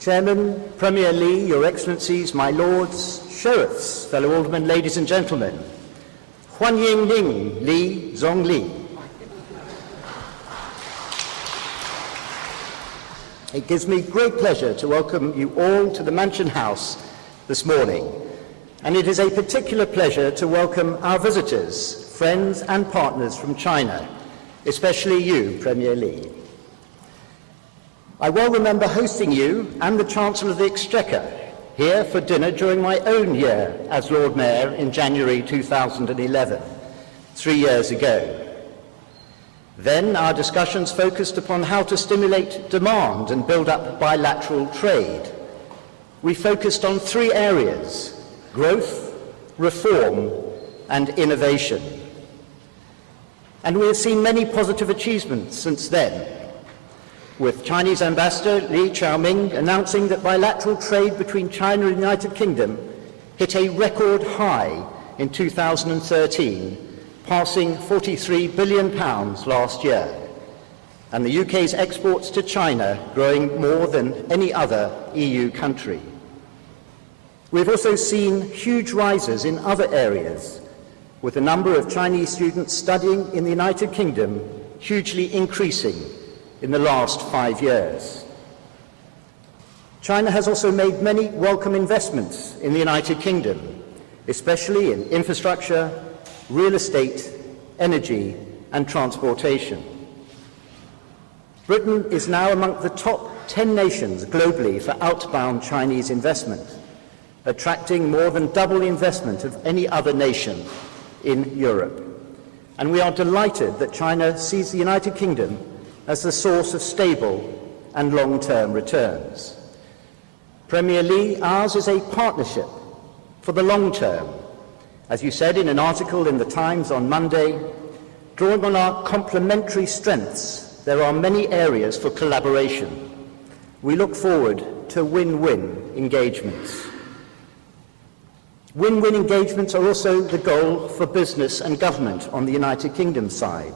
Chairman, Premier Li, Your Excellencies, my Lords, Sheriffs, fellow Aldermen, ladies and gentlemen, Huan Ying Ning Li Zong Li. It gives me great pleasure to welcome you all to the Mansion House this morning, and it is a particular pleasure to welcome our visitors, friends and partners from China, especially you, Premier Li. I well remember hosting you and the Chancellor of the Exchequer here for dinner during my own year as Lord Mayor in January 2011, 3 years ago. Then our discussions focused upon how to stimulate demand and build up bilateral trade. We focused on 3 areas: growth, reform, and innovation. And we have seen many positive achievements since then, with Chinese Ambassador Li Qiaoming announcing that bilateral trade between China and the United Kingdom hit a record high in 2013, passing £43 billion last year, and the UK's exports to China growing more than any other EU country. We've also seen huge rises in other areas, with the number of Chinese students studying in the United Kingdom hugely increasing in the last 5 years. China has also made many welcome investments in the United Kingdom, especially in infrastructure, real estate, energy, and transportation. Britain is now among the top 10 nations globally for outbound Chinese investment, attracting more than double the investment of any other nation in Europe. And we are delighted that China sees the United Kingdom as the source of stable and long-term returns. Premier Li, ours is a partnership for the long term. As you said in an article in the Times on Monday, drawing on our complementary strengths, there are many areas for collaboration. We look forward to win-win engagements. Win-win engagements are also the goal for business and government on the United Kingdom side.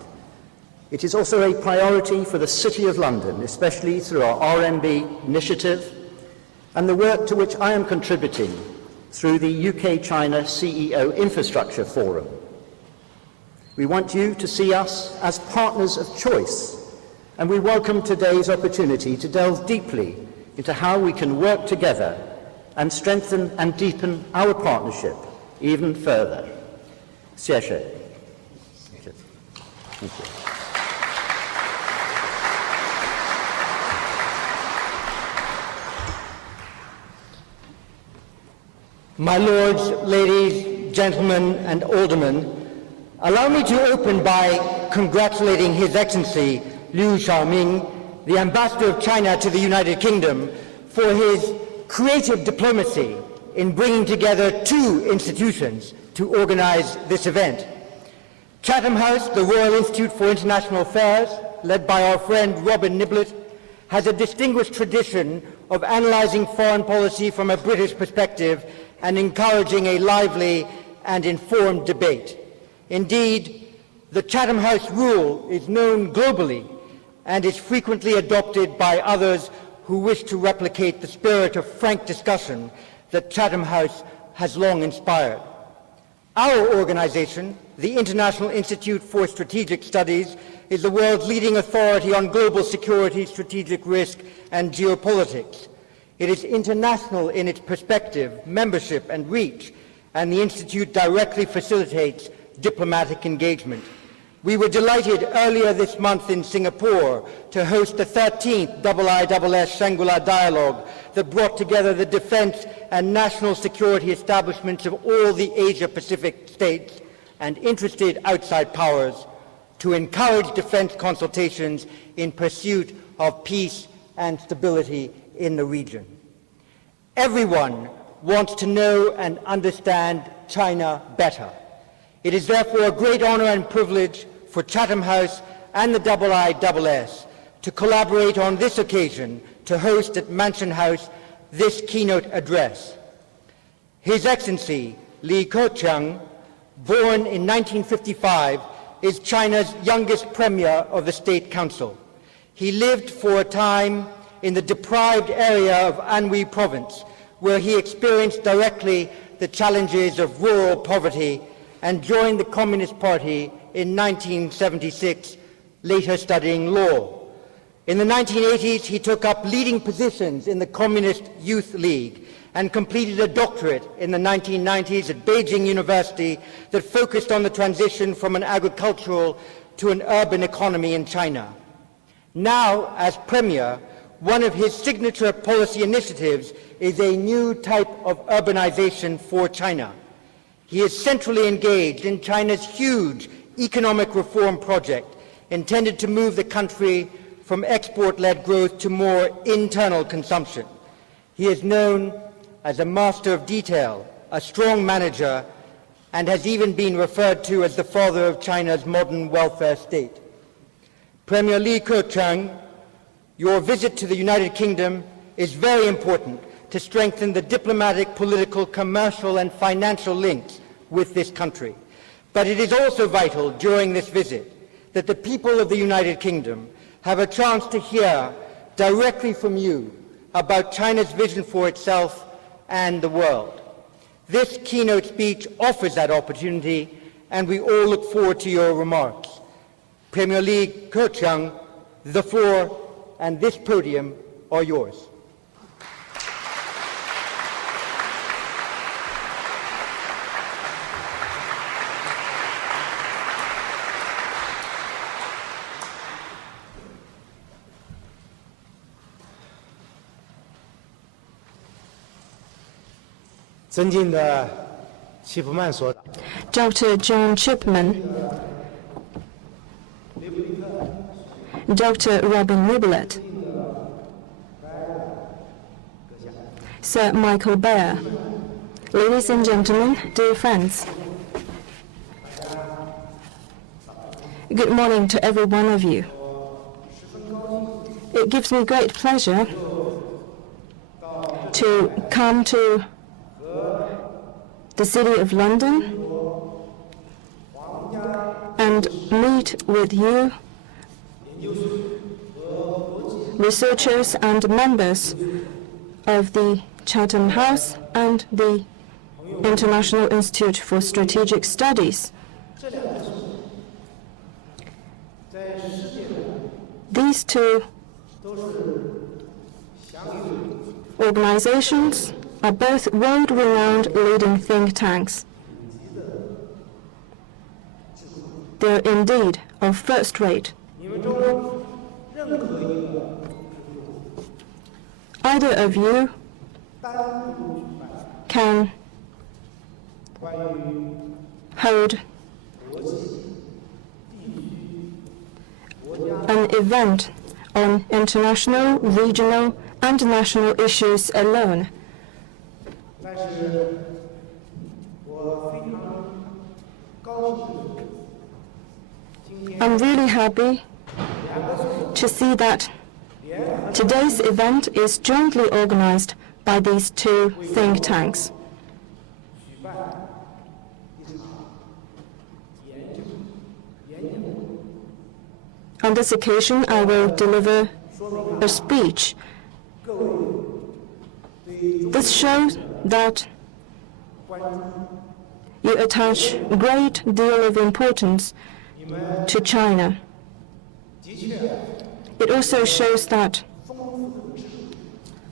It is also a priority for the City of London, especially through our RMB initiative and the work to which I am contributing through the UK-China CEO Infrastructure Forum. We want you to see us as partners of choice, and we welcome today's opportunity to delve deeply into how we can work together and strengthen and deepen our partnership even further. 谢谢. Thank you. My Lords, ladies, gentlemen, and aldermen, allow me to open by congratulating His Excellency Liu Xiaoming, the Ambassador of China to the United Kingdom, for his creative diplomacy in bringing together 2 institutions to organize this event. Chatham House, the Royal Institute for International Affairs, led by our friend Robin Niblett, has a distinguished tradition of analyzing foreign policy from a British perspective and encouraging a lively and informed debate. Indeed, the Chatham House rule is known globally and is frequently adopted by others who wish to replicate the spirit of frank discussion that Chatham House has long inspired. Our organization, the International Institute for Strategic Studies, is the world's leading authority on global security, strategic risk, and geopolitics. It is international in its perspective, membership, and reach, and the Institute directly facilitates diplomatic engagement. We were delighted earlier this month in Singapore to host the 13th IISS Shangri-La Dialogue that brought together the defense and national security establishments of all the Asia-Pacific states and interested outside powers to encourage defense consultations in pursuit of peace and stability in the region. Everyone wants to know and understand China better. It is therefore a great honor and privilege for Chatham House and the IISS to collaborate on this occasion to host at Mansion House this keynote address. His Excellency Li Keqiang, born in 1955, is China's youngest Premier of the State Council. He lived for a time in the deprived area of Anhui province, where he experienced directly the challenges of rural poverty and joined the Communist Party in 1976, later studying law. In the 1980s, he took up leading positions in the Communist Youth League and completed a doctorate in the 1990s at Beijing University that focused on the transition from an agricultural to an urban economy in China. Now, as Premier, one of his signature policy initiatives is a new type of urbanization for China. He is centrally engaged in China's huge economic reform project intended to move the country from export-led growth to more internal consumption. He is known as a master of detail, a strong manager, and has even been referred to as the father of China's modern welfare state. Premier Li Keqiang, your visit to the United Kingdom is very important to strengthen the diplomatic, political, commercial, and financial links with this country. But it is also vital during this visit that the people of the United Kingdom have a chance to hear directly from you about China's vision for itself and the world. This keynote speech offers that opportunity, and we all look forward to your remarks. Premier Li Keqiang, the floor and this podium are yours. Dr. John Chipman, Dr. Robin Niblett, Sir Michael Baer, ladies and gentlemen, dear friends. Good morning to every one of you. It gives me great pleasure to come to the City of London and meet with you, researchers and members of the Chatham House and the International Institute for Strategic Studies. These two organizations are both world-renowned leading think tanks. They're indeed of first rate. Either of you can hold an event on international, regional, and national issues alone. I'm really happy to see that today's event is jointly organized by these two think tanks. On this occasion, I will deliver a speech. This shows that you attach a great deal of importance to China. It also shows that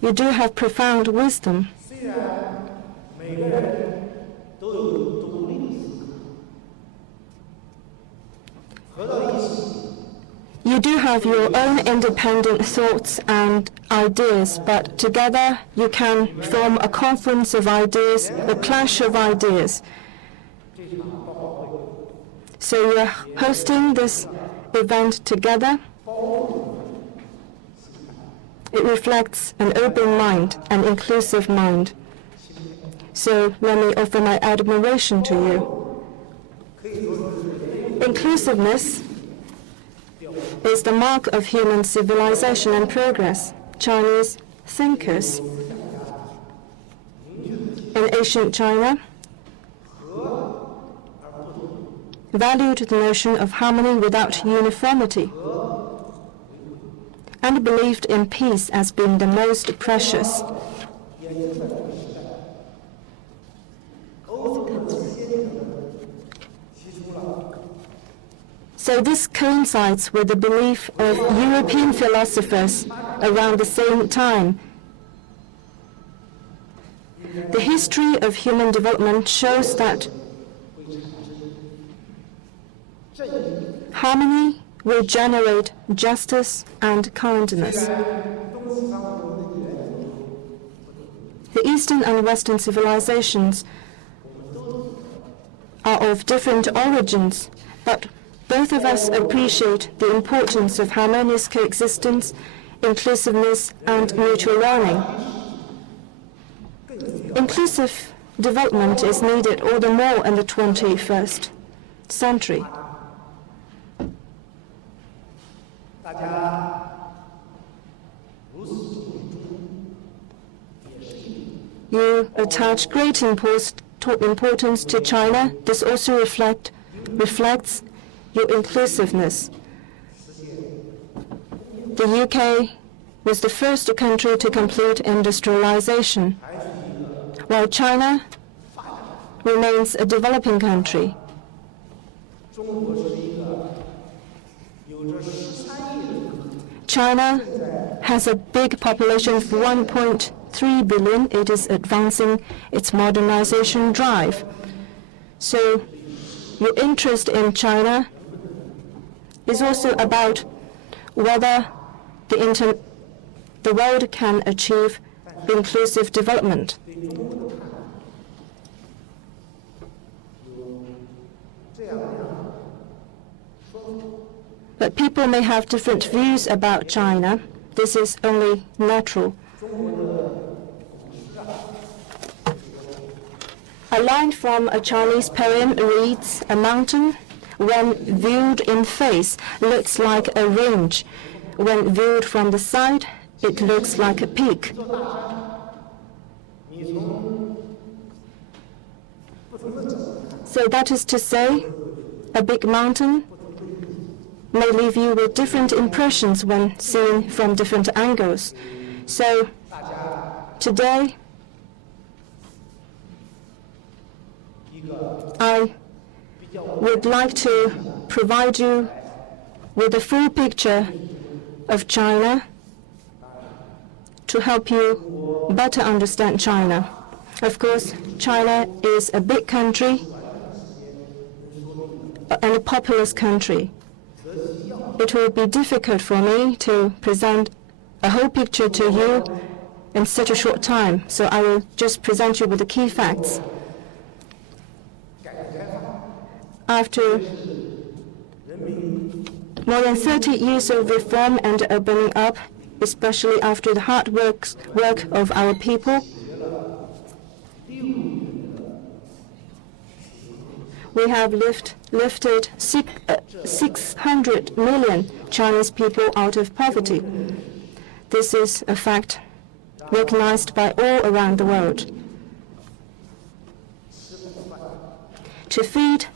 you do have profound wisdom. You do have your own independent thoughts and ideas, but together you can form a conference of ideas, a clash of ideas. So we are hosting this event together. It reflects an open mind, an inclusive mind. So let me offer my admiration to you. Inclusiveness is the mark of human civilization and progress. Chinese thinkers in ancient China valued the notion of harmony without uniformity. And and believed in peace as being the most precious. So this coincides with the belief of European philosophers around the same time. The history of human development shows that harmony will generate justice and kindness. The Eastern and Western civilizations are of different origins, but both of us appreciate the importance of harmonious coexistence, inclusiveness, and mutual learning. Inclusive development is needed all the more in the 21st century. You attach great importance to China. This also reflects your inclusiveness. The UK was the first country to complete industrialization, while China remains a developing country. China has a big population of 1.3 billion. It is advancing its modernization drive. So your interest in China is also about whether the world can achieve inclusive development. But people may have different views about China. This is only natural. A line from a Chinese poem reads, "A mountain, when viewed in face, looks like a range. When viewed from the side, it looks like a peak." So that is to say, a big mountain may leave you with different impressions when seen from different angles. So today, I would like to provide you with a full picture of China to help you better understand China. Of course, China is a big country and a populous country. It will be difficult for me to present a whole picture to you in such a short time, so I will just present you with the key facts. After more than 30 years of reform and opening up, especially after the hard work of our people, we have lifted 600 million Chinese people out of poverty. This is a fact recognized by all around the world. To feed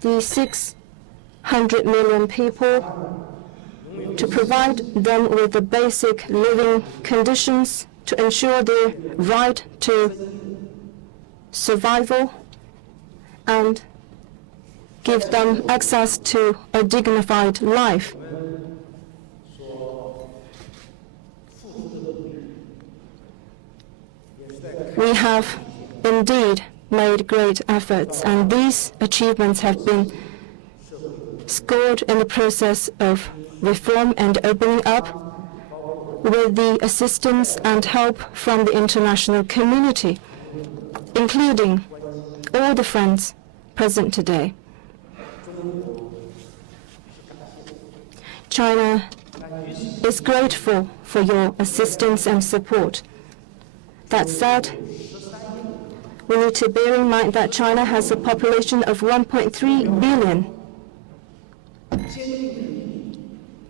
the 600 million people, to provide them with the basic living conditions, to ensure their right to survival, and give them access to a dignified life. We have indeed made great efforts, and these achievements have been scored in the process of reform and opening up with the assistance and help from the international community, including all the friends present today. China is grateful for your assistance and support. That said, we need to bear in mind that China has a population of 1.3 billion.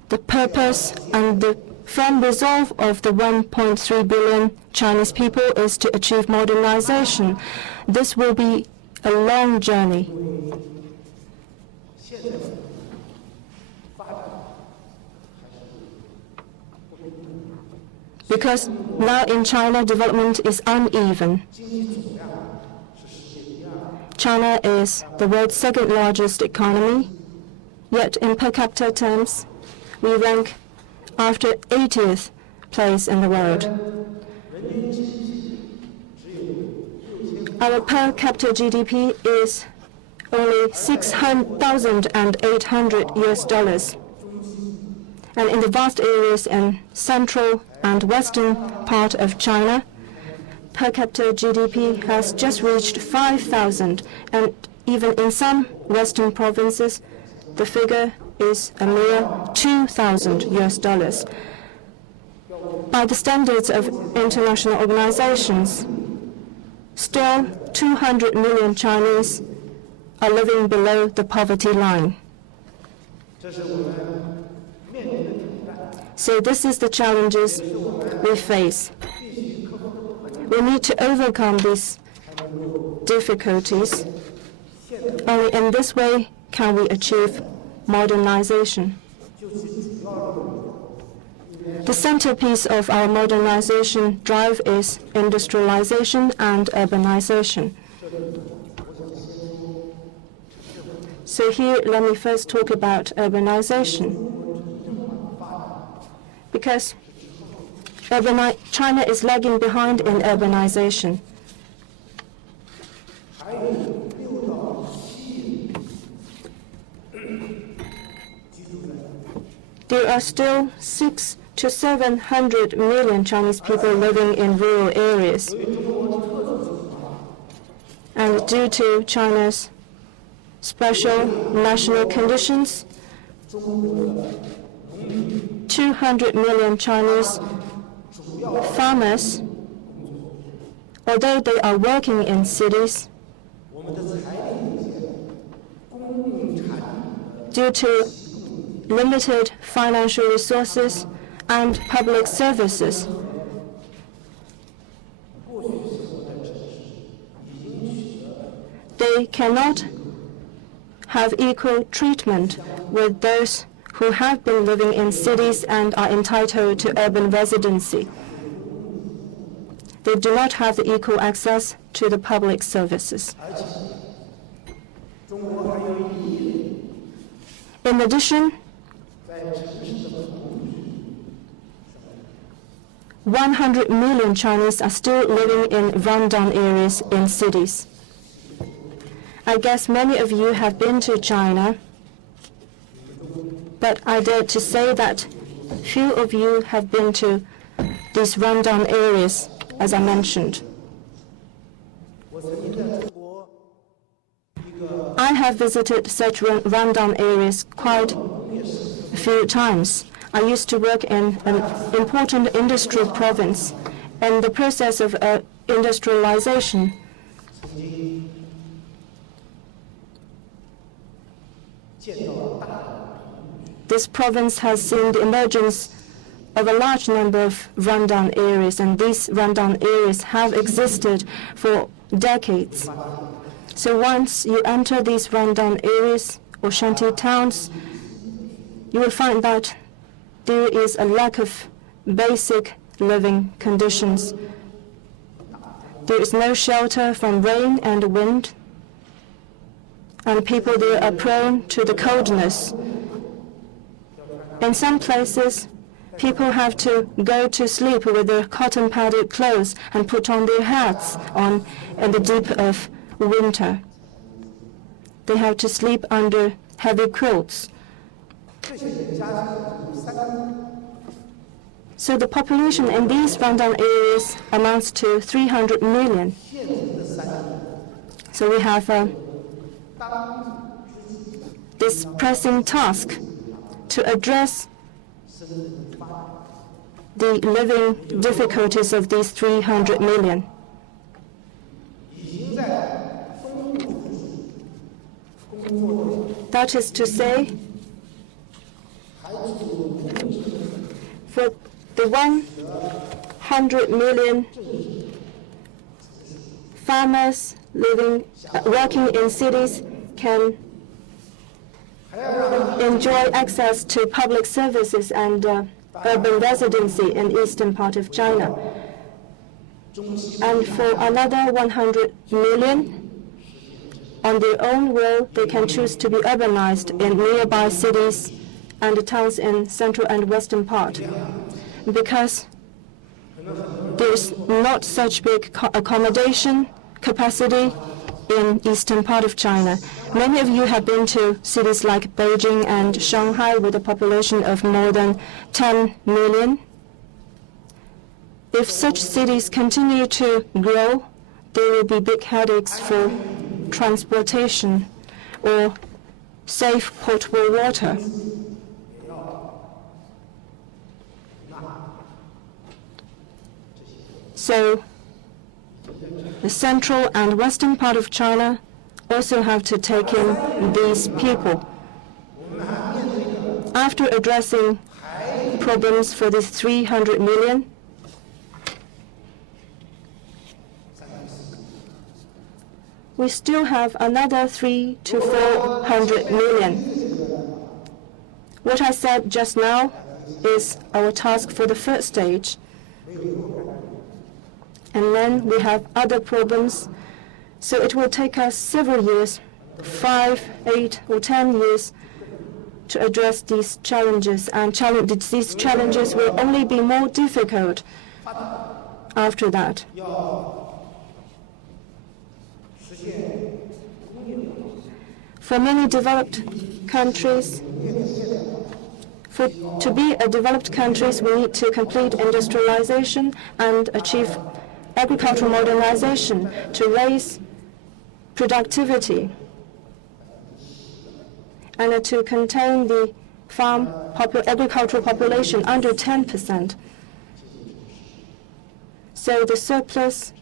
The purpose and the firm resolve of the 1.3 billion Chinese people is to achieve modernization. This will be a long journey. because now in China development is uneven. China is the world's second largest economy, yet in per capita terms, we rank after 80th place in the world. Our per capita GDP is only $6,800. And in the vast areas in central and western part of China, per capita GDP has just reached 5,000, and even in some western provinces, the figure is a mere $2,000. By the standards of international organizations, still 200 million Chinese are living below the poverty line. So this is the challenges we face. We need to overcome these difficulties. Only in this way can we achieve modernization. The centerpiece of our modernization drive is industrialization and urbanization. So here, let me first talk about urbanization. Because China is lagging behind in urbanization. There are still 600 to 700 million Chinese people living in rural areas. And due to China's special national conditions, 200 million Chinese farmers, although they are working in cities, due to limited financial resources and public services, they cannot have equal treatment with those who have been living in cities and are entitled to urban residency. They do not have the equal access to the public services. In addition, 100 million Chinese are still living in rundown areas in cities. I guess many of you have been to China, but I dare to say that few of you have been to these rundown areas, as I mentioned. I have visited such rundown areas quite a few times. I used to work in an important industrial province. In the process of industrialization, this province has seen the emergence of a large number of rundown areas, and these rundown areas have existed for decades. So once you enter these rundown areas or shanty towns, you will find that there is a lack of basic living conditions. There is no shelter from rain and wind, and people there are prone to the coldness. In some places, people have to go to sleep with their cotton-padded clothes and put on their hats in the deep of winter. They have to sleep under heavy quilts. So the population in these rundown areas amounts to 300 million. So we have this pressing task to address the living difficulties of these 300 million. That is to say, for the 100 million farmers working in cities can enjoy access to public services and urban residency in the eastern part of China. And for another 100 million, on their own will, they can choose to be urbanized in nearby cities and towns in central and western part. Because there's not such big accommodation capacity in eastern part of China. Many of you have been to cities like Beijing and Shanghai with a population of more than 10 million. If such cities continue to grow, there will be big headaches for transportation or safe potable water. So the central and western part of China also have to take in these people. After addressing problems for these 300 million, we still have another 300 to 400 million. What I said just now is our task for the first stage. And then we have other problems. So it will take us several years, 5, 8, or 10 years to address these challenges. And these challenges will only be more difficult after that. For many developed countries, to be a developed countries, we need to complete industrialization and achieve agricultural modernization to raise productivity and to contain the agricultural population under 10%. So the surplus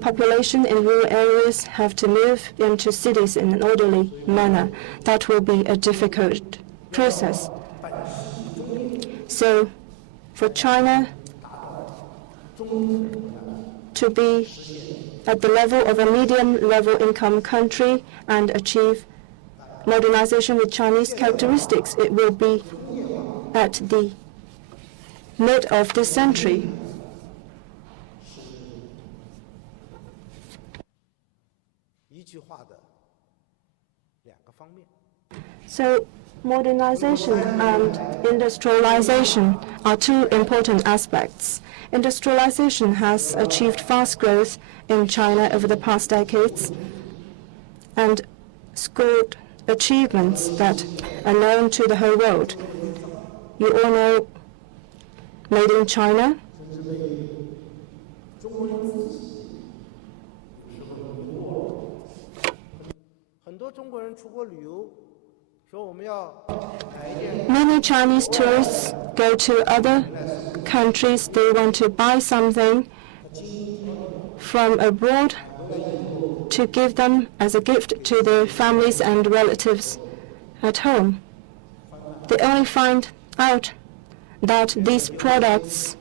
population in rural areas have to move into cities in an orderly manner. That will be a difficult process. So for China to be at the level of a medium-level income country and achieve modernization with Chinese characteristics, it will be at the mid of this century. So modernization and industrialization are two important aspects. Industrialization has achieved fast growth in China over the past decades and scored achievements that are known to the whole world. You all know Made in China. Many Chinese tourists go to other countries. They want to buy something from abroad to give them as a gift to their families and relatives at home. They only find out that these products,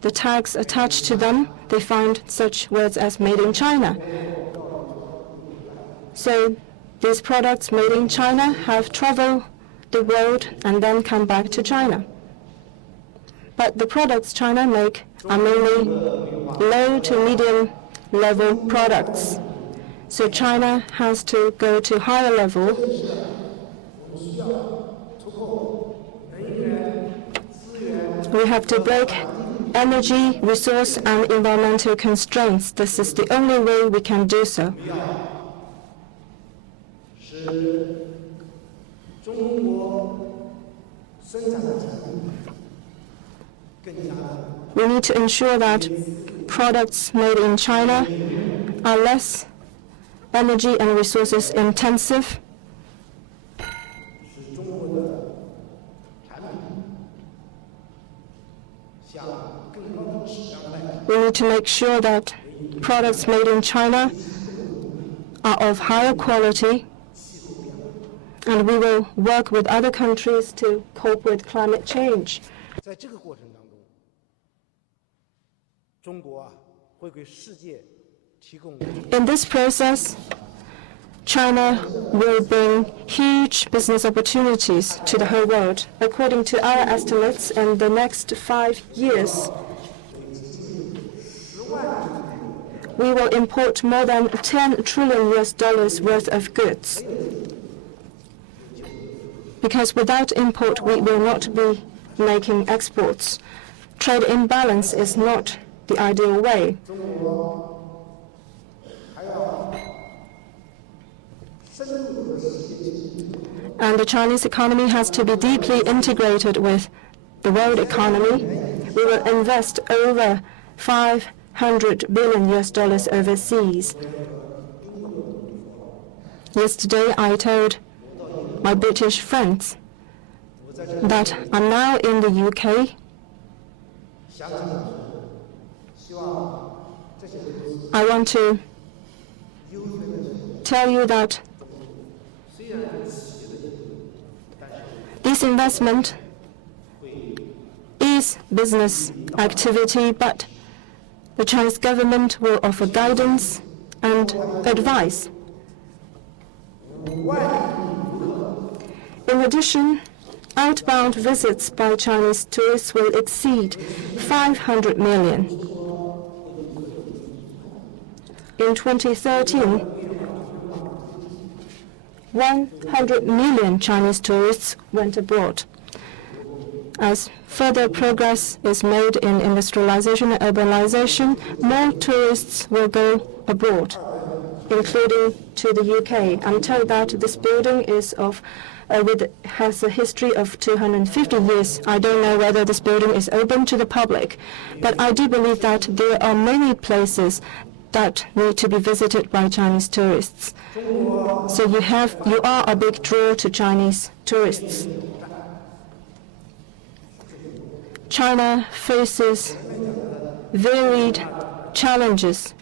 the tags attached to them, they find such words as Made in China. So these products made in China have traveled the world and then come back to China. But the products China make are mainly low to medium level products. So China has to go to higher level. We have to break energy, resource, and environmental constraints. This is the only way we can do so. We need to ensure that products made in China are less energy and resources intensive. We need to make sure that products made in China are of higher quality, and we will work with other countries to cope with climate change. In this process, China will bring huge business opportunities to the whole world. According to our estimates, in the next 5 years, we will import more than $10 trillion worth of goods. Because without import, we will not be making exports. Trade imbalance is not the ideal way. And the Chinese economy has to be deeply integrated with the world economy. We will invest over $500 billion overseas. Yesterday, I told my British friends that I'm now in the UK. I want to tell you that this investment is business activity, but the Chinese government will offer guidance and advice. In addition, outbound visits by Chinese tourists will exceed 500 million. In 2013, 100 million Chinese tourists went abroad. As further progress is made in industrialization and urbanization, more tourists will go abroad, including to the UK. I'm told that this building is has a history of 250 years. I don't know whether this building is open to the public, but I do believe that there are many places that need to be visited by Chinese tourists. So you are a big draw to Chinese tourists. China faces varied challenges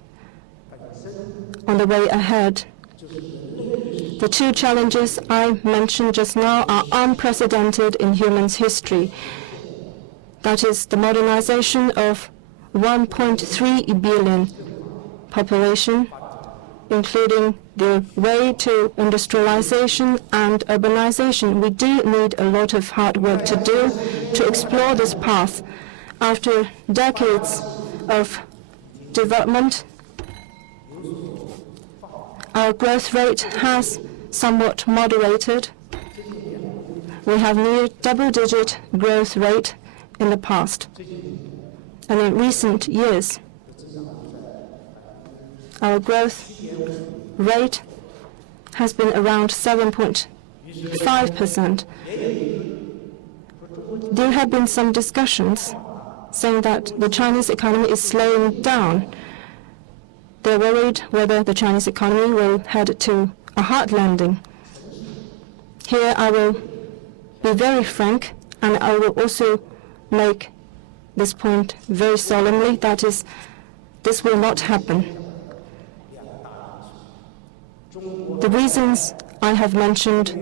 on the way ahead. The two challenges I mentioned just now are unprecedented in human history. That is the modernization of 1.3 billion population, including the way to industrialization and urbanization. We do need a lot of hard work to do to explore this path. After decades of development, our growth rate has somewhat moderated. We have near double-digit growth rate in the past. And in recent years, our growth rate has been around 7.5%. There have been some discussions saying that the Chinese economy is slowing down. They're worried whether the Chinese economy will head to a hard landing. Here I will be very frank, and I will also make this point very solemnly, that is, this will not happen. The reasons I have mentioned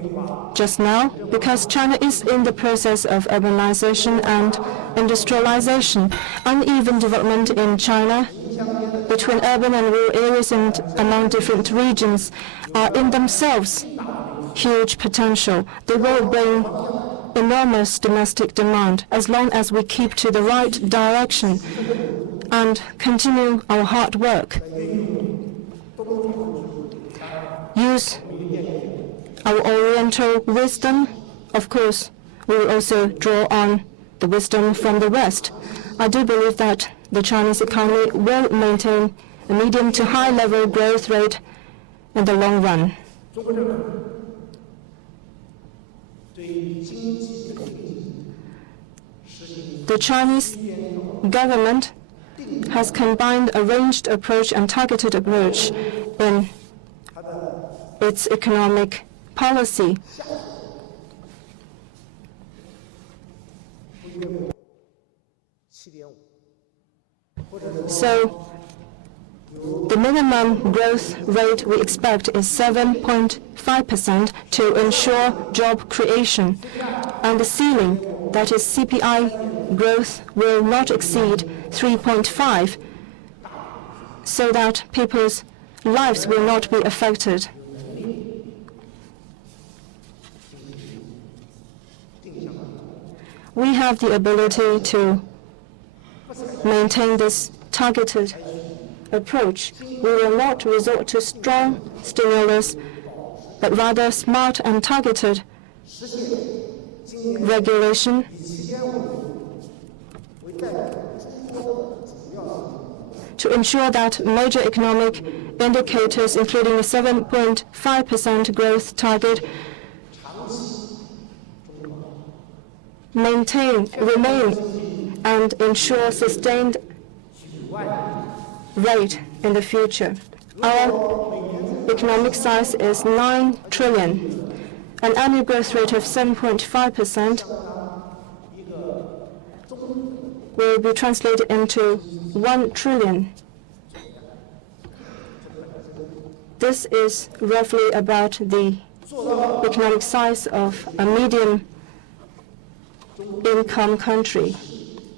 just now, because China is in the process of urbanization and industrialization. Uneven development in China between urban and rural areas and among different regions are in themselves huge potential. They will bring enormous domestic demand as long as we keep to the right direction and continue our hard work. Use our Oriental wisdom. Of course, we will also draw on the wisdom from the West. I do believe that the Chinese economy will maintain a medium to high level growth rate in the long run. The Chinese government has combined a ranged approach and targeted approach in its economic policy. So the minimum growth rate we expect is 7.5% to ensure job creation. And the ceiling, that is CPI growth, will not exceed 3.5, so that people's lives will not be affected. we have the ability to maintain this targeted approach. We will not resort to strong stimulus, but rather smart and targeted regulation to ensure that major economic indicators, including a 7.5% growth target, remain and ensure sustained rate in the future. Our economic size is 9 trillion, an annual growth rate of 7.5% will be translated into 1 trillion. This is roughly about the economic size of a medium-income country.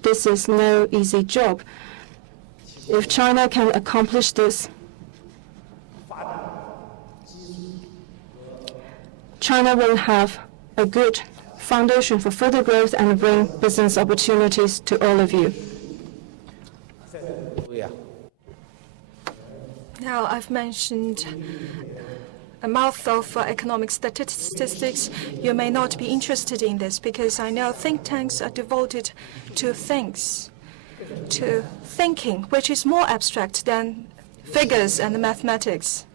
This is no easy job. If China can accomplish this, China will have a good foundation for further growth and bring business opportunities to all of you. Now, I've mentioned a mouthful of economic statistics. You may not be interested in this because I know think tanks are devoted to things, to thinking, which is more abstract than figures and mathematics,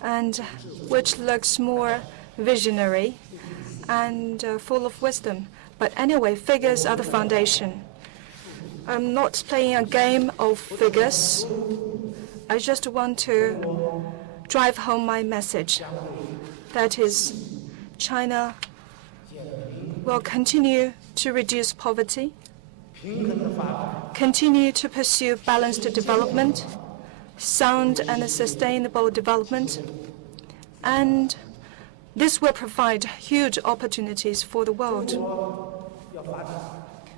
and which looks more visionary and full of wisdom. But anyway, figures are the foundation. I'm not playing a game of figures. I just want to drive home my message. That is, China will continue to reduce poverty, continue to pursue balanced development, sound and sustainable development, and this will provide huge opportunities for the world.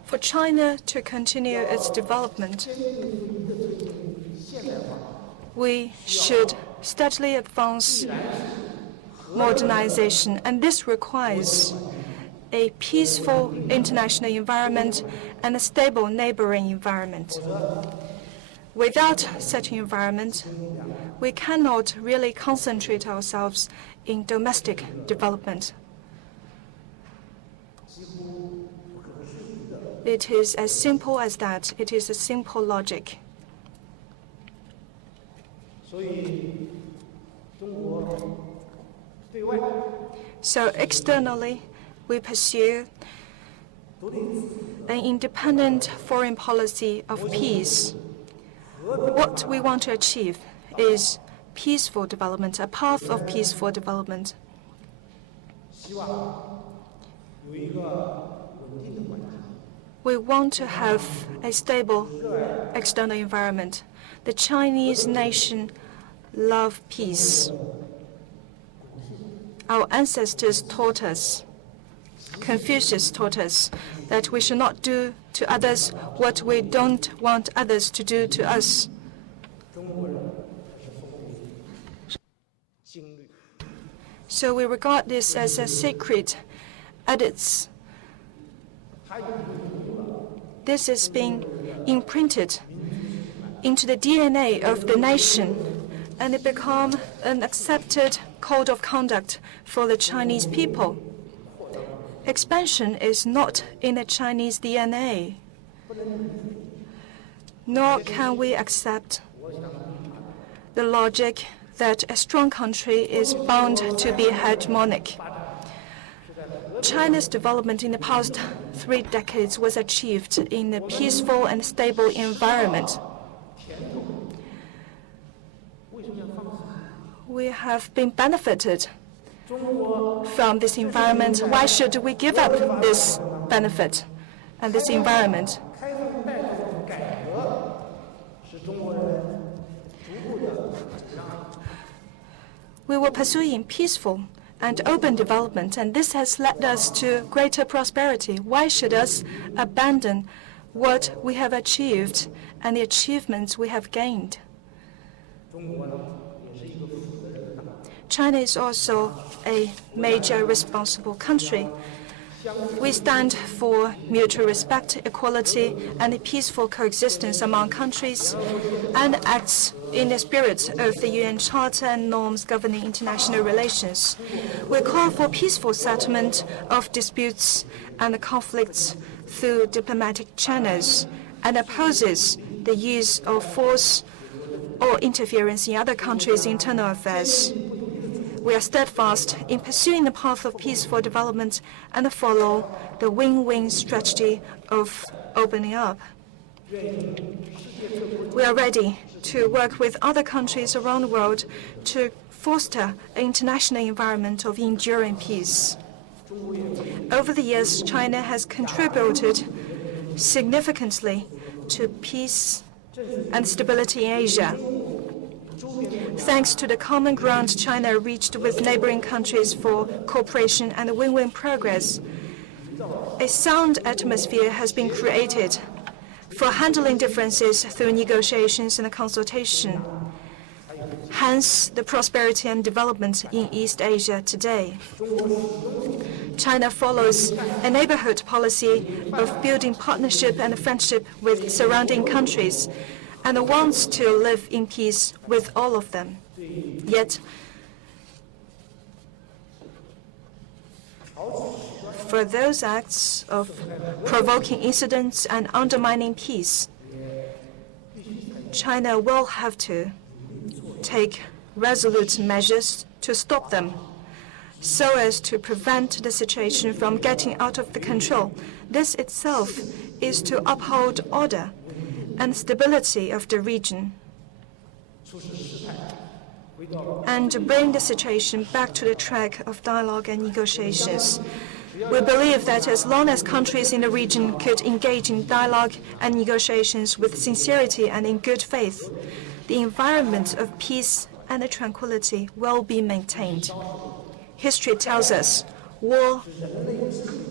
For China to continue its development, we should steadily advance modernization, and this requires a peaceful international environment and a stable neighboring environment. Without such an environment, we cannot really concentrate ourselves in domestic development. It is as simple as that. It is a simple logic. So externally, we pursue an independent foreign policy of peace. What we want to achieve is peaceful development, a path of peaceful development. We want to have a stable external environment. The Chinese nation love peace. Our ancestors taught us, Confucius taught us, that we should not do to others what we don't want others to do to us. So we regard this as a sacred edict. This is being imprinted into the DNA of the nation, and it become an accepted code of conduct for the Chinese people. Expansion is not in the Chinese DNA, nor can we accept the logic that a strong country is bound to be hegemonic. China's development in the past 3 decades was achieved in a peaceful and stable environment. We have been benefited from this environment. Why should we give up this benefit and this environment? We were pursuing peaceful and open development, and this has led us to greater prosperity. Why should us abandon what we have achieved and the achievements we have gained? China is also a major responsible country. We stand for mutual respect, equality, and peaceful coexistence among countries, and acts in the spirit of the UN Charter and norms governing international relations. We call for peaceful settlement of disputes and conflicts through diplomatic channels, and opposes the use of force or interference in other countries' internal affairs. We are steadfast in pursuing the path of peaceful development and follow the win-win strategy of opening up. We are ready to work with other countries around the world to foster an international environment of enduring peace. Over the years, China has contributed significantly to peace and stability in Asia. Thanks to the common ground China reached with neighboring countries for cooperation and win-win progress, a sound atmosphere has been created for handling differences through negotiations and consultation. Hence, the prosperity and development in East Asia today. China follows a neighborhood policy of building partnership and friendship with surrounding countries, and wants to live in peace with all of them. Yet, for those acts of provoking incidents and undermining peace, China will have to take resolute measures to stop them, so as to prevent the situation from getting out of the control. This itself is to uphold order and stability of the region, and bring the situation back to the track of dialogue and negotiations. We believe that as long as countries in the region could engage in dialogue and negotiations with sincerity and in good faith, the environment of peace and tranquility will be maintained. History tells us war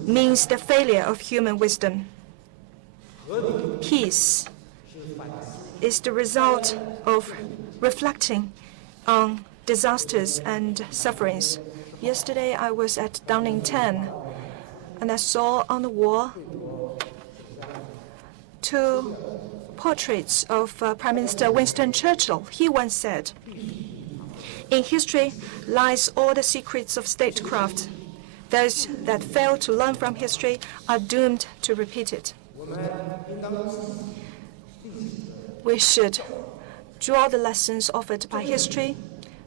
means the failure of human wisdom. Peace is the result of reflecting on disasters and sufferings. Yesterday, I was at Downing 10, and I saw on the wall 2 portraits of Prime Minister Winston Churchill. He once said, "In history lies all the secrets of statecraft. Those that fail to learn from history are doomed to repeat it." We should draw the lessons offered by history,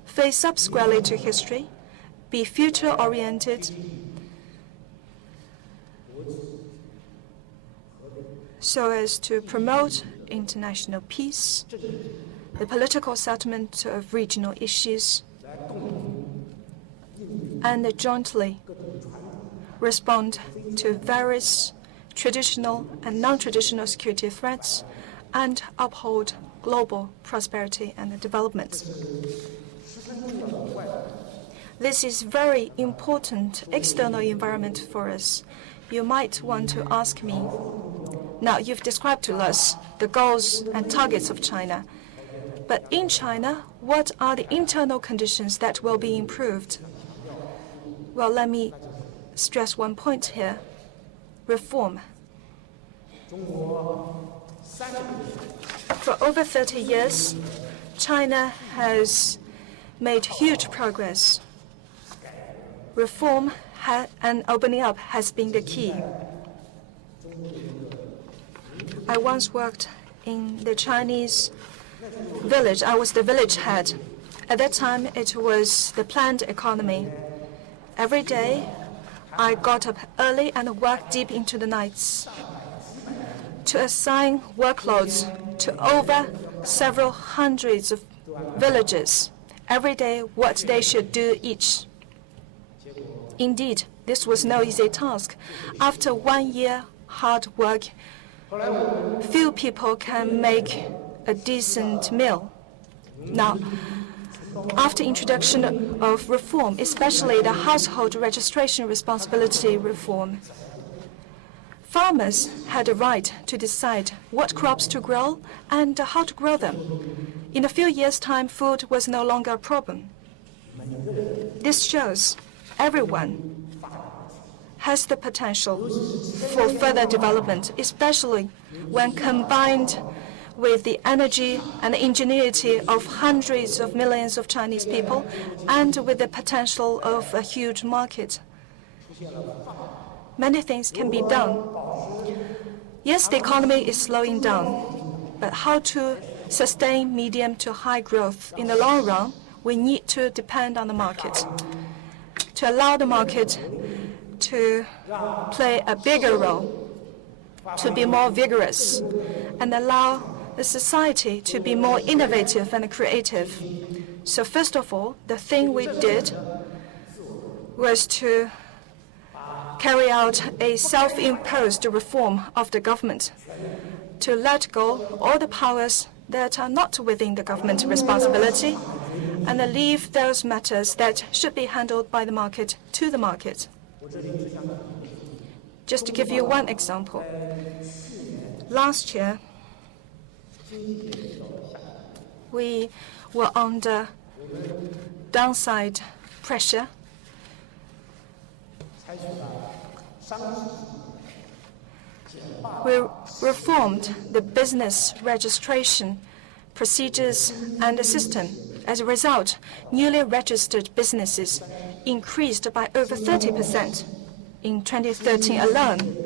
face up squarely to history, be future-oriented, so as to promote international peace, the political settlement of regional issues, and jointly respond to various traditional and non-traditional security threats, and uphold global prosperity and development. This is very important external environment for us. You might want to ask me, now you've described to us the goals and targets of China, but in China, what are the internal conditions that will be improved? Well, let me stress one point here: reform. For over 30 years, China has made huge progress. Reform and opening up has been the key. I once worked in the Chinese village. I was the village head. At that time, it was the planned economy. Every day, I got up early and worked deep into the nights to assign workloads to over several hundreds of villages, every day what they should do each. Indeed, this was no easy task. After 1 year hard work, few people can make a decent meal. Now, after introduction of reform, especially the household registration responsibility reform, farmers had a right to decide what crops to grow and how to grow them. In a few years' time, food was no longer a problem. This shows everyone has the potential for further development, especially when combined with the energy and ingenuity of hundreds of millions of Chinese people and with the potential of a huge market. Many things can be done. Yes, the economy is slowing down, but how to sustain medium to high growth in the long run, we need to depend on the market. To allow the market to play a bigger role, to be more vigorous, and allow the society to be more innovative and creative. So first of all, the thing we did was to carry out a self-imposed reform of the government, to let go all the powers that are not within the government responsibility and leave those matters that should be handled by the market to the market. Just to give you one example, last year we were under downside pressure. We reformed the business registration procedures and the system. As a result, newly registered businesses increased by over 30% in 2013 alone.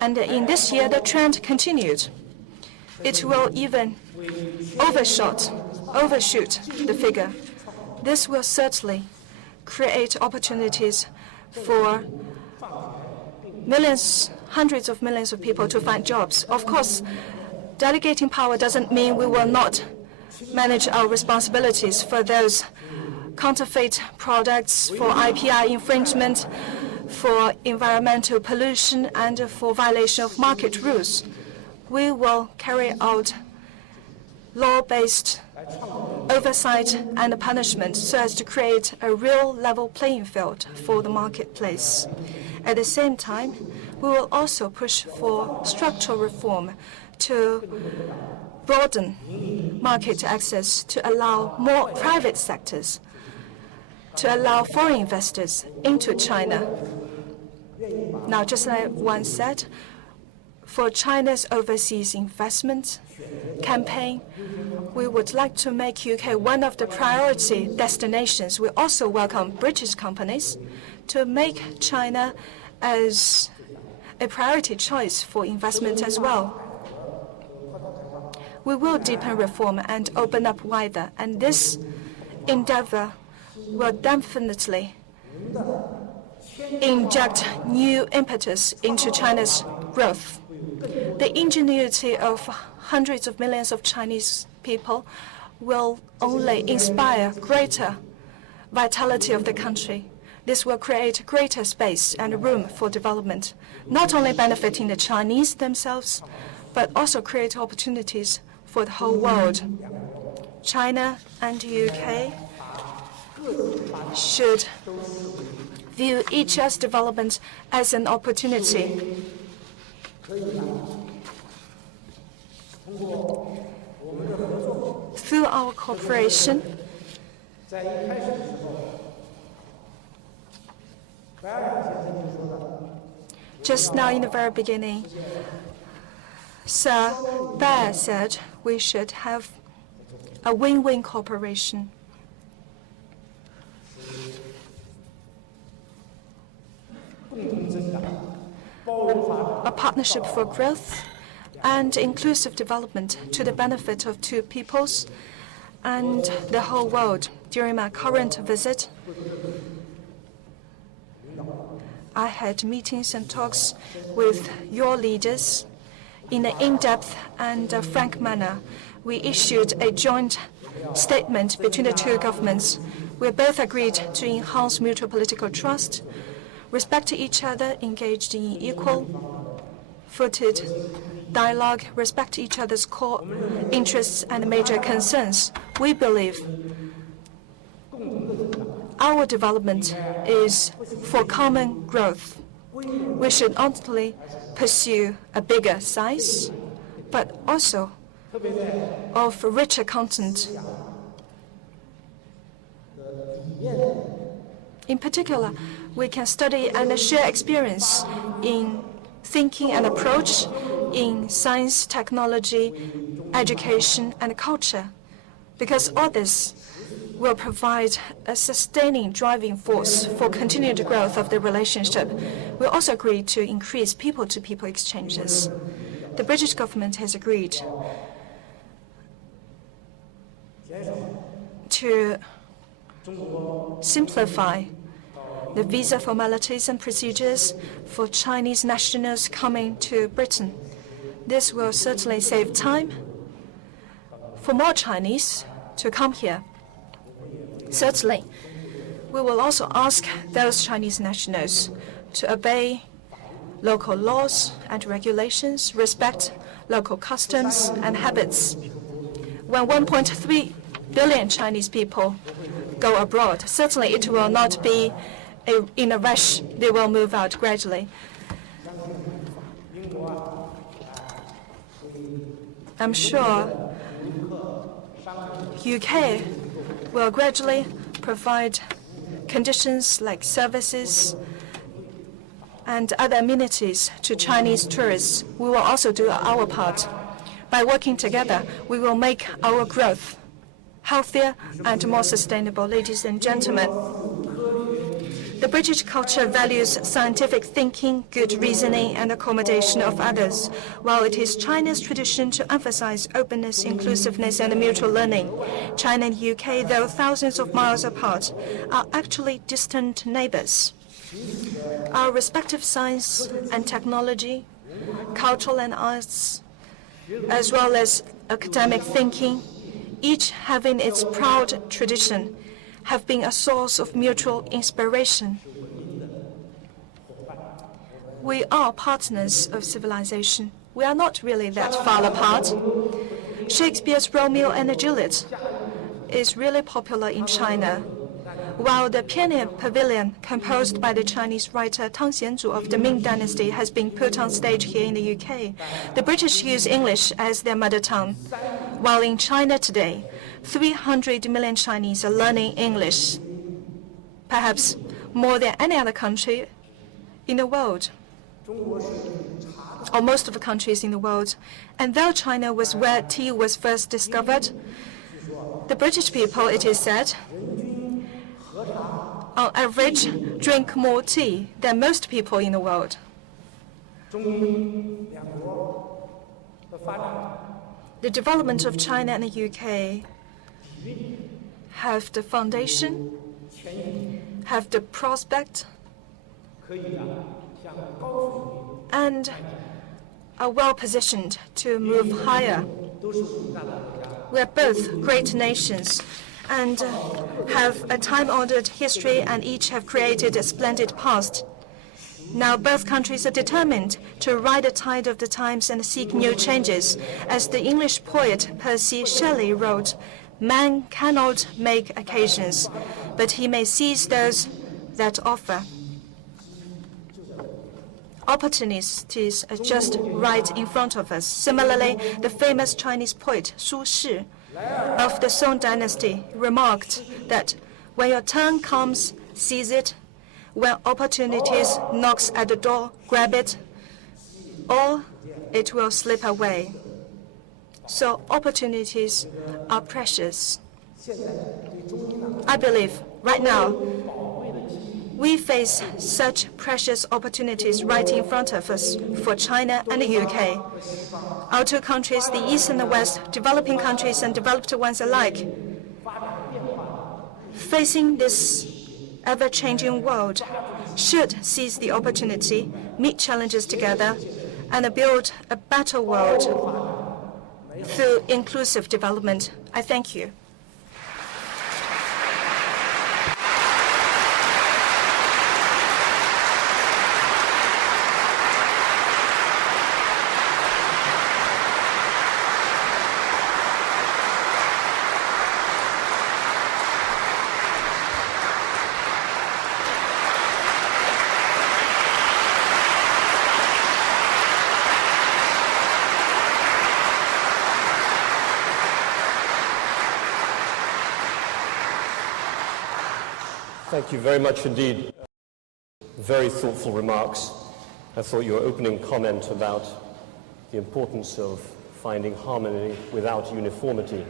And in this year, the trend continued. It will even overshoot the figure. This will certainly create opportunities for millions, hundreds of millions of people to find jobs. Of course, delegating power doesn't mean we will not manage our responsibilities for those counterfeit products, for IPR infringement, for environmental pollution, and for violation of market rules. We will carry out law-based oversight and punishment so as to create a real level playing field for the marketplace. At the same time, we will also push for structural reform to broaden market access, to allow more private sectors, to allow foreign investors into China. Now, just like one said, for China's overseas investment campaign, we would like to make UK one of the priority destinations. We also welcome British companies to make China as a priority choice for investment as well. We will deepen reform and open up wider, and this endeavor will definitely inject new impetus into China's growth. The ingenuity of hundreds of millions of Chinese people will only inspire greater vitality of the country. This will create greater space and room for development, not only benefiting the Chinese themselves, but also create opportunities for the whole world. China and the UK should view each other's development as an opportunity. Through our cooperation, just now in the very beginning, Sir Bear said we should have a win-win cooperation. A partnership for growth and inclusive development to the benefit of two peoples and the whole world. During my current visit, I had meetings and talks with your leaders in an in-depth and frank manner. We issued a joint statement between the two governments. We both agreed to enhance mutual political trust, respect each other, engaged in equal-footed dialogue, respect each other's core interests and major concerns. We believe our development is for common growth. We should not only pursue a bigger size, but also of richer content. In particular, we can study and share experience in thinking and approach in science, technology, education, and culture, because all this will provide a sustaining driving force for continued growth of the relationship. We also agreed to increase people-to-people exchanges. The British government has agreed to simplify the visa formalities and procedures for Chinese nationals coming to Britain. This will certainly save time for more Chinese to come here. Certainly, we will also ask those Chinese nationals to obey local laws and regulations, respect local customs and habits. When 1.3 billion Chinese people go abroad, certainly it will not be in a rush. They will move out gradually. I'm sure UK will gradually provide conditions like services and other amenities to Chinese tourists. We will also do our part. By working together, we will make our growth healthier and more sustainable. Ladies and gentlemen, the British culture values scientific thinking, good reasoning, and accommodation of others, while it is China's tradition to emphasize openness, inclusiveness, and mutual learning. China and UK, though thousands of miles apart, are actually distant neighbors. Our respective science and technology, cultural and arts, as well as academic thinking, each having its proud tradition, have been a source of mutual inspiration. We are partners of civilization. We are not really that far apart. Shakespeare's Romeo and Juliet is really popular in China, while the Peony Pavilion, composed by the Chinese writer Tang Xianzu of the Ming Dynasty, has been put on stage here in the UK. The British use English as their mother tongue, while in China today, 300 million Chinese are learning English, perhaps more than any other country in the world, or most of the countries in the world. And though China was where tea was first discovered, the British people, it is said, on average, drink more tea than most people in the world. The development of China and the UK have the foundation, have the prospect, and are well positioned to move higher. We are both great nations and have a time-honored history, and each have created a splendid past. Now both countries are determined to ride the tide of the times and seek new changes. As the English poet Percy Shelley wrote, "Man cannot make occasions, but he may seize those that offer." Opportunities are just right in front of us. Similarly, the famous Chinese poet Su Shi of the Song Dynasty remarked that when your turn comes, seize it. When opportunities knocks at the door, grab it, or it will slip away. So opportunities are precious. I believe right now we face such precious opportunities right in front of us for China and the UK. Our two countries, the East and the West, developing countries and developed ones alike, facing this ever-changing world, should seize the opportunity, meet challenges together, and build a better world through inclusive development. I thank you. Thank you very much indeed. Very thoughtful remarks. I thought your opening comment about the importance of finding harmony without uniformity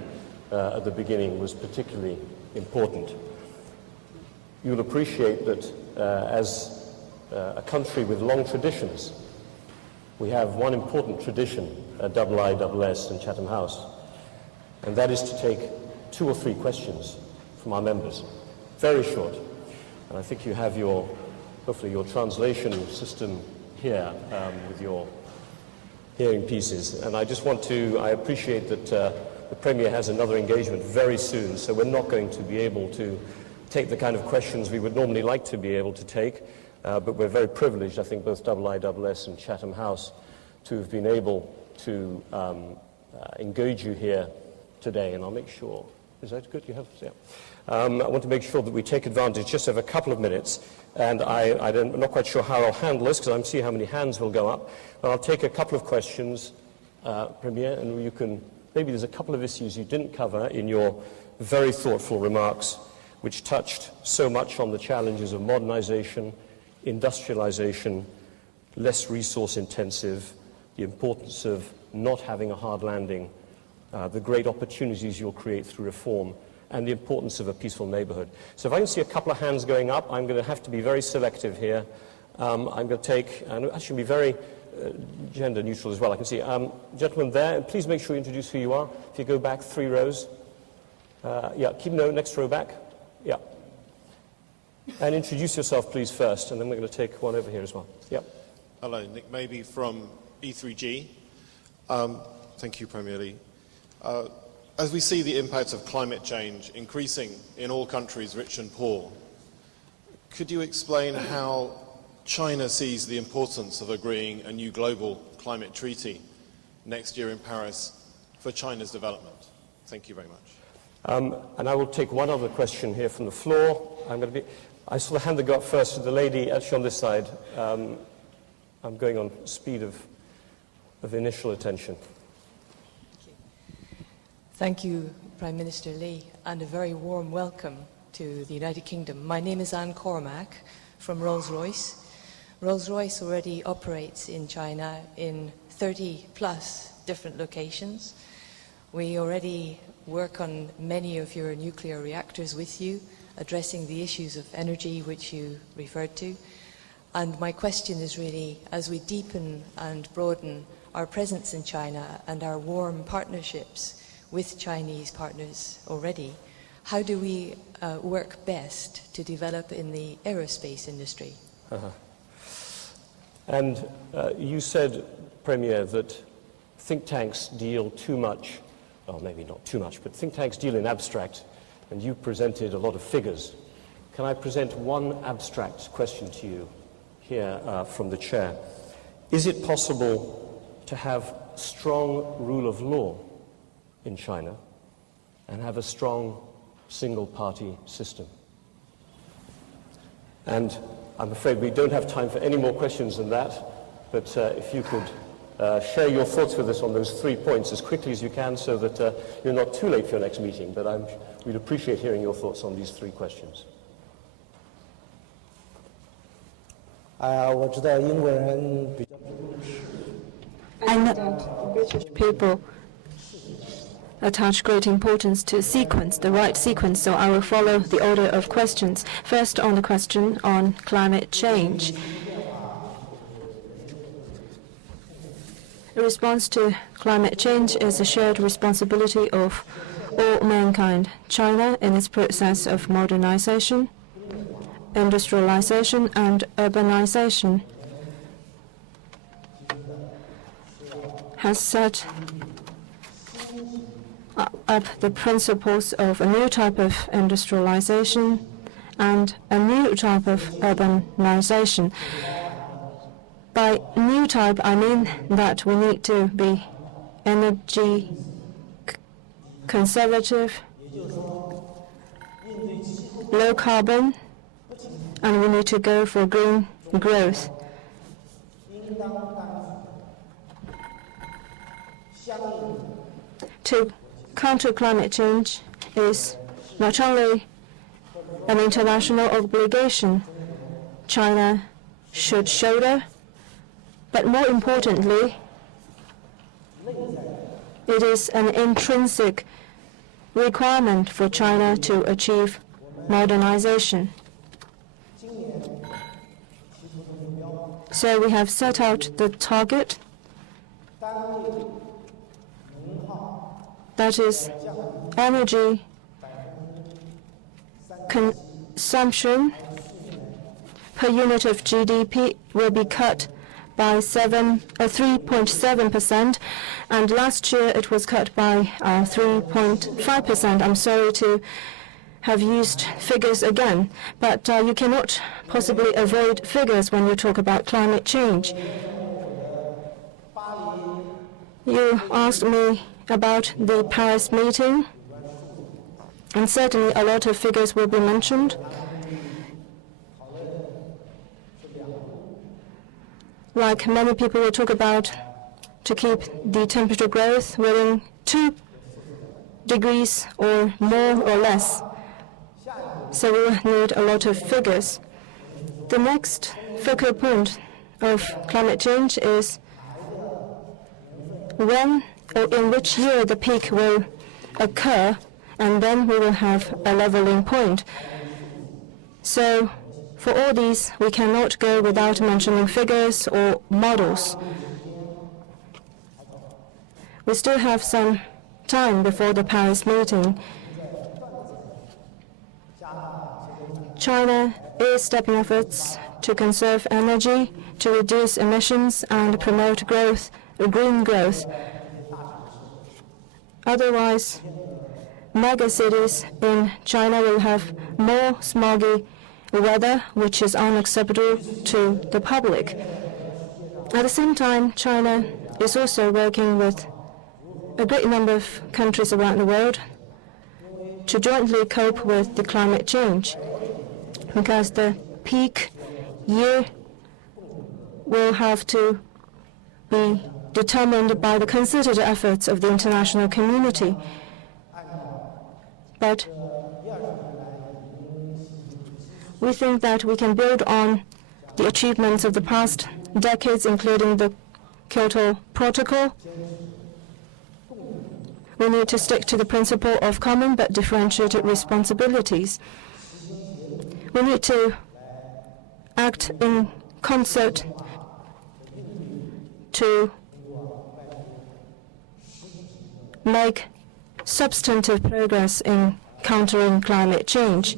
at the beginning was particularly important. You'll appreciate that as a country with long traditions, we have one important tradition at IISS and Chatham House, and that is to take 2 or 3 questions from our members. Very short. And I think you have hopefully your translation system here with your hearing pieces. And I appreciate that the Premier has another engagement very soon, so we're not going to be able to take the kind of questions we would normally like to be able to take, but we're very privileged, I think, both IISS and Chatham House, to have been able to engage you here today. And I'll make sure, is that good? You have, yeah. I want to make sure that we take advantage just of a couple of minutes, and I'm not quite sure how I'll handle this because I'm seeing how many hands will go up, but I'll take a couple of questions, Premier, and you can, maybe there's a couple of issues you didn't cover in your very thoughtful remarks, which touched so much on the challenges of modernization, industrialization, less resource intensive, the importance of not having a hard landing, the great opportunities you'll create through reform, and the importance of a peaceful neighborhood. So if I can see a couple of hands going up, I'm going to have to be very selective here. I'm going to take, and actually be very gender neutral as well. I can see gentleman there, and please make sure you introduce who you are. If you go back 3 rows. Yeah, next row back. Yeah. And introduce yourself, please, first, and then we're going to take one over here as well. Yeah. Hello, Nick Mabey from E3G. Thank you, Premier Lee. As we see the impacts of climate change increasing in all countries, rich and poor, could you explain how China sees the importance of agreeing a new global climate treaty next year in Paris for China's development? Thank you very much. And I will take one other question here from the floor. I saw the hand that got up first to the lady actually on this side. I'm going on speed of initial attention. Thank you, Prime Minister Lee, and a very warm welcome to the United Kingdom. My name is Anne Cormack from Rolls-Royce. Rolls-Royce already operates in China in 30+ different locations. We already work on many of your nuclear reactors with you, addressing the issues of energy which you referred to. And my question is really, as we deepen and broaden our presence in China and our warm partnerships with Chinese partners already, how do we work best to develop in the aerospace industry? And you said, Premier, that think tanks deal too much, well, maybe not too much, but think tanks deal in abstract, and you presented a lot of figures. Can I present one abstract question to you here from the chair? Is it possible to have strong rule of law in China and have a strong single-party system? And I'm afraid we don't have time for any more questions than that, but if you could share your thoughts with us on those 3 points as quickly as you can so that you're not too late for your next meeting, but we'd appreciate hearing your thoughts on these 3 questions. 我知道英国人比较 I know that British people attach great importance to sequence, the right sequence, so I will follow the order of questions. First, on the question on climate change. The response to climate change is a shared responsibility of all mankind. China, in its process of modernization, industrialization, and urbanization, has set up the principles of a new type of industrialization and a new type of urbanization. By new type, I mean that we need to be energy conservative, low carbon, and we need to go for green growth. To counter climate change is not only an international obligation China should shoulder, but more importantly, it is an intrinsic requirement for China to achieve modernization. So we have set out the target, that is, energy consumption per unit of GDP will be cut by 3.7%, and last year it was cut by 3.5%. I'm sorry to have used figures again, but you cannot possibly avoid figures when you talk about climate change. You asked me about the Paris meeting, and certainly a lot of figures will be mentioned. Like many people will talk about, to keep the temperature growth within 2 degrees or more or less. So we will need a lot of figures. The next focal point of climate change is when or in which year the peak will occur, and then we will have a leveling point. So for all these, we cannot go without mentioning figures or models. We still have some time before the Paris meeting. China is stepping efforts to conserve energy, to reduce emissions, and promote growth, green growth. Otherwise, mega cities in China will have more smoggy weather, which is unacceptable to the public. At the same time, China is also working with a great number of countries around the world to jointly cope with the climate change, because the peak year will have to be determined by the concerted efforts of the international community. But we think that we can build on the achievements of the past decades, including the Kyoto Protocol. We need to stick to the principle of common but differentiated responsibilities. We need to act in concert to make substantive progress in countering climate change.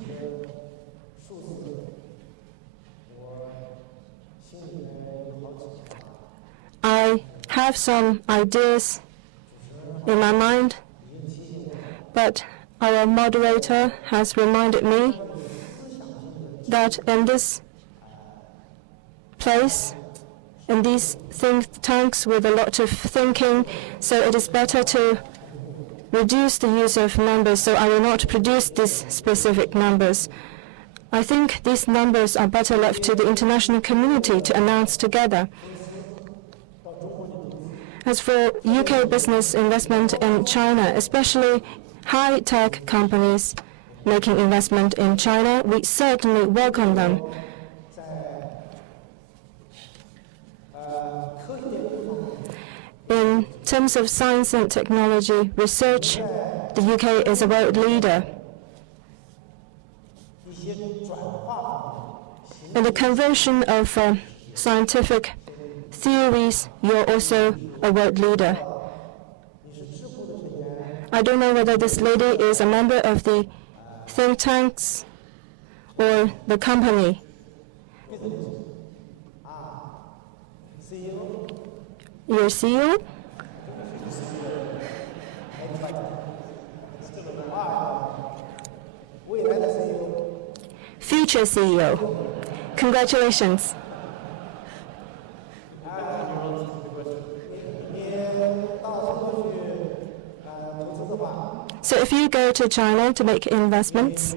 I have some ideas in my mind, but our moderator has reminded me that in this place, in these think tanks with a lot of thinking, so it is better to reduce the use of numbers, so I will not produce these specific numbers. I think these numbers are better left to the international community to announce together. As for UK business investment in China, especially high-tech companies making investment in China, we certainly welcome them. In terms of science and technology research, the UK is a world leader. In the conversion of scientific theories, you're also a world leader. I don't know whether this lady is a member of the think tanks or the company. Your CEO? Future CEO. Congratulations. So if you go to China to make investments,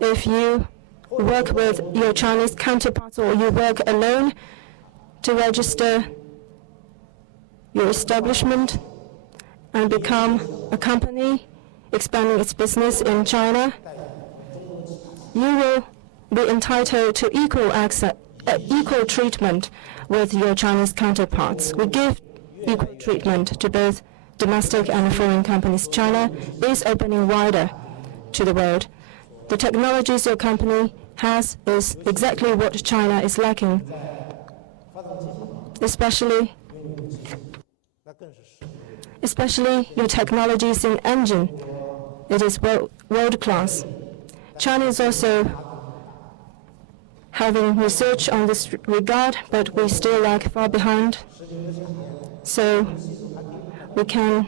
if you work with your Chinese counterparts or you work alone to register your establishment and become a company expanding its business in China, you will be entitled to equal treatment with your Chinese counterparts. We give equal treatment to both domestic and foreign companies. China is opening wider to the world. The technologies your company has is exactly what China is lacking, especially your technologies in engine. It is world class. China is also having research on this regard, but we still lag far behind. So we can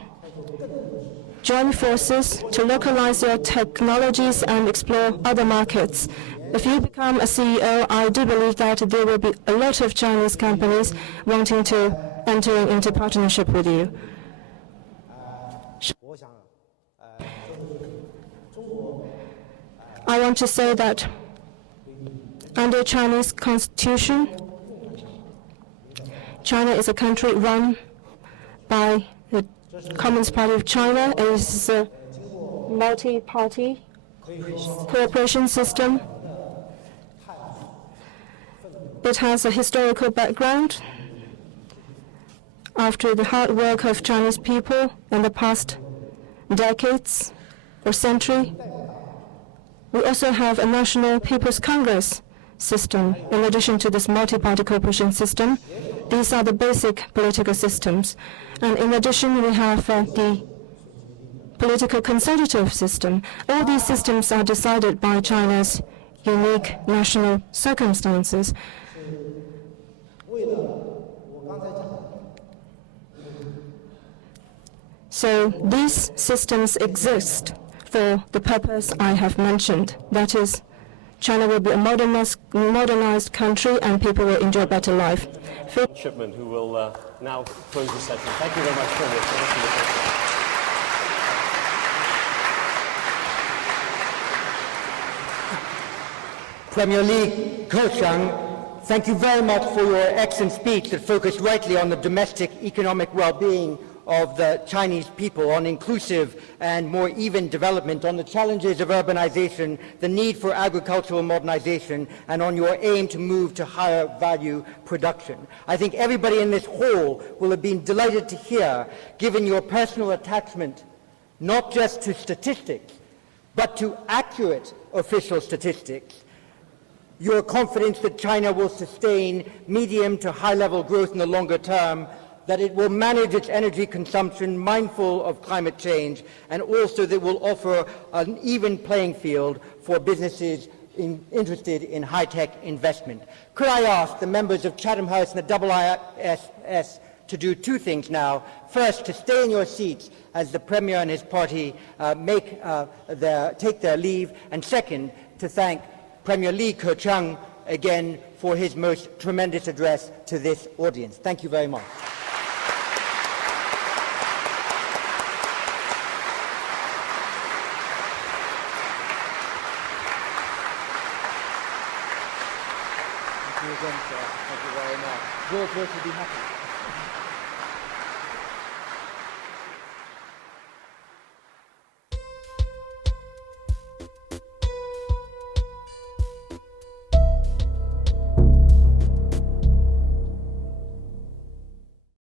join forces to localize your technologies and explore other markets. If you become a CEO, I do believe that there will be a lot of Chinese companies wanting to enter into partnership with you. I want to say that under Chinese constitution, China is a country run by the Communist Party of China. It is a multi-party cooperation system. It has a historical background. After the hard work of Chinese people in the past decades or century, we also have a National People's Congress system in addition to this multi-party cooperation system. These are the basic political systems. And in addition, we have the political consultative system. All these systems are decided by China's unique national circumstances. So these systems exist for the purpose I have mentioned. That is, China will be a modernized country and people will enjoy a better life. Shipman, who will now close the session. Thank you very much for your Premier Li Keqiang, thank you very much for your excellent speech that focused rightly on the domestic economic well-being of the Chinese people, on inclusive and more even development, on the challenges of urbanization, the need for agricultural modernization, and on your aim to move to higher value production. I think everybody in this hall will have been delighted to hear, given your personal attachment not just to statistics, but to accurate official statistics, your confidence that China will sustain medium to high-level growth in the longer term, that it will manage its energy consumption mindful of climate change, and also that it will offer an even playing field for businesses interested in high-tech investment. Could I ask the members of Chatham House and the IISS to do two things now? First, to stay in your seats as the Premier and his party take their leave, and second, to thank Premier Li Keqiang again for his most tremendous address to this audience. Thank you very much. Thank you again, sir. Thank you very much. George will be happy.